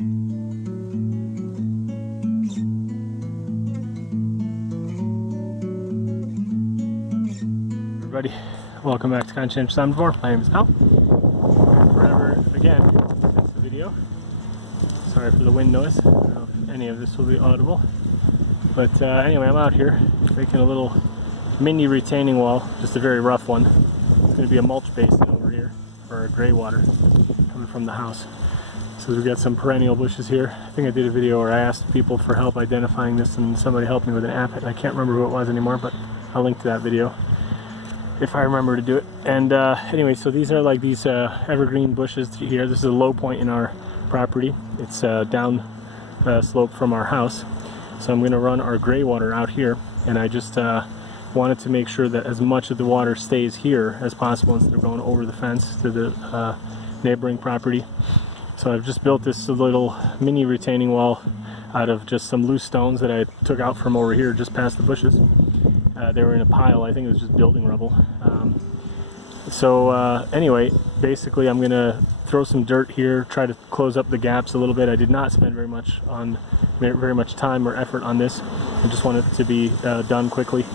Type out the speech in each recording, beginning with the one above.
Everybody, welcome back to Conscientious Omnivore. My name is Al. And forever again since the video. Sorry for the wind noise. I don't know if any of this will be audible. But anyway, I'm out here making a little mini retaining wall, just a very rough one. It's going to be a mulch basin over here for our gray water coming from the house. So we've got some perennial bushes here. I think I did a video where I asked people for help identifying this, and somebody helped me with an app. I can't remember who it was anymore, but I'll link to that video if I remember to do it. And anyway, so these are like these evergreen bushes here. This is a low point in our property. It's down slope from our house. So I'm going to run our gray water out here, and I just wanted to make sure that as much of the water stays here as possible instead of going over the fence to the neighboring property. So I've just built this little mini retaining wall out of just some loose stones that I took out from over here just past the bushes. They were in a pile. I think it was just building rubble. Anyway, basically I'm going to throw some dirt here, try to close up the gaps a little bit. I did not spend very much time or effort on this. I just want it to be done quickly.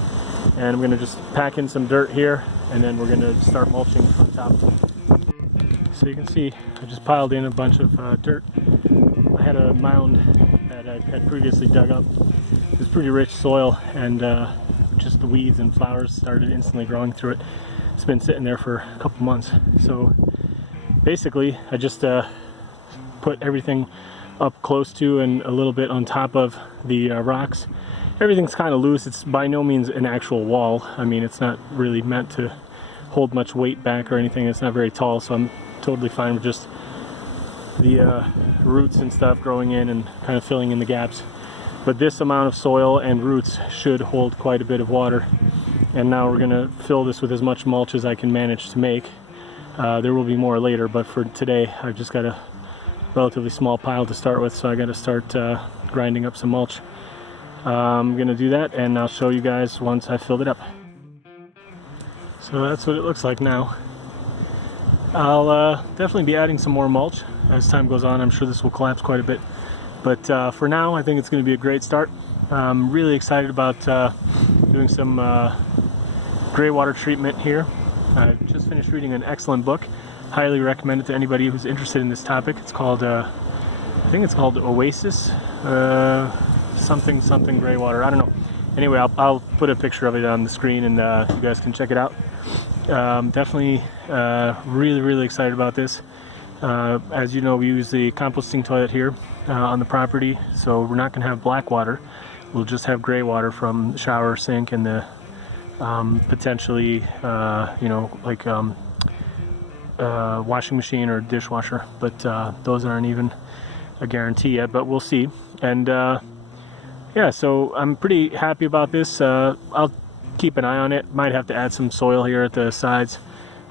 And I'm going to just pack in some dirt here, and then we're going to start mulching on top. So you can see I just piled in a bunch of dirt. I had a mound that I had previously dug up. It was pretty rich soil, and just the weeds and flowers started instantly growing through it. It's been sitting there for a couple months. So basically I just put everything up close to and a little bit on top of the rocks. Everything's kind of loose. It's by no means an actual wall. I mean, it's not really meant to hold much weight back or anything. It's not very tall, so I'm totally fine with just the roots and stuff growing in and kind of filling in the gaps. But this amount of soil and roots should hold quite a bit of water. And now we're going to fill this with as much mulch as I can manage to make. There will be more later, but for today I've just got a relatively small pile to start with, so I got to start grinding up some mulch. I'm going to do that, and I'll show you guys once I've filled it up. So that's what it looks like now. I'll definitely be adding some more mulch as time goes on. I'm sure this will collapse quite a bit. But for now, I think it's going to be a great start. I'm really excited about doing some gray water treatment here. I just finished reading an excellent book. Highly recommend it to anybody who's interested in this topic. It's called, I think it's called Oasis, something gray water. I don't know. Anyway, I'll put a picture of it on the screen, and you guys can check it out. Definitely really excited about this. As you know, we use the composting toilet here on the property, so we're not going to have black water. We'll just have gray water from the shower, sink, and the potentially, washing machine or dishwasher. But those aren't even a guarantee yet, but we'll see. And yeah, so I'm pretty happy about this. I'll keep an eye on it. Might have to add some soil here at the sides.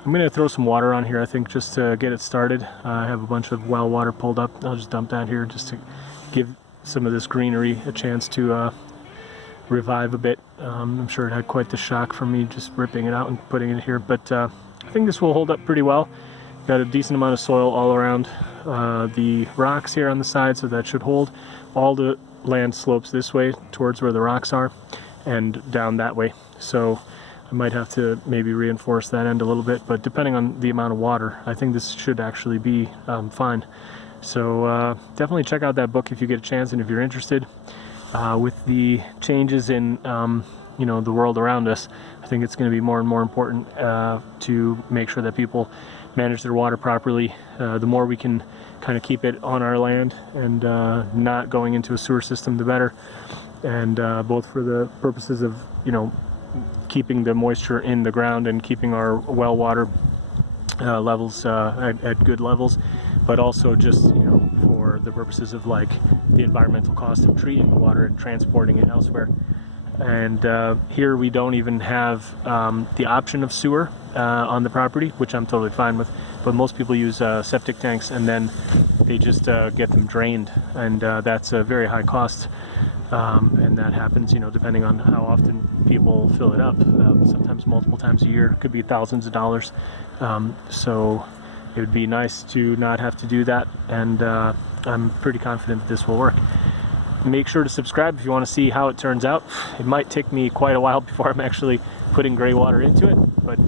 I'm going to throw some water on here, I think, just to get it started. I have a bunch of well water pulled up. I'll just dump that here just to give some of this greenery a chance to revive a bit. I'm sure it had quite the shock from me just ripping it out and putting it here, but I think this will hold up pretty well. Got a decent amount of soil all around the rocks here on the side, so that should hold. All the land slopes this way towards where the rocks are and down that way. So I might have to maybe reinforce that end a little bit, but depending on the amount of water, I think this should actually be fine. So definitely check out that book if you get a chance, and if you're interested. With the changes in the world around us, I think it's going to be more and more important to make sure that people manage their water properly. The more we can kind of keep it on our land and not going into a sewer system, the better. And both for the purposes of keeping the moisture in the ground and keeping our well water levels at good levels, but also just for the purposes of like the environmental cost of treating the water and transporting it elsewhere. And here we don't even have the option of sewer on the property, which I'm totally fine with, but most people use septic tanks, and then they just get them drained, and that's a very high cost. And that happens, depending on how often people fill it up, sometimes multiple times a year. It could be thousands of dollars. So it would be nice to not have to do that, and I'm pretty confident that this will work. Make sure to subscribe if you want to see how it turns out. It might take me quite a while before I'm actually putting gray water into it, but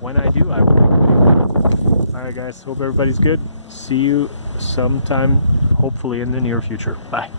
when I do, I will make a video. Alright guys, hope everybody's good. See you sometime, hopefully in the near future. Bye.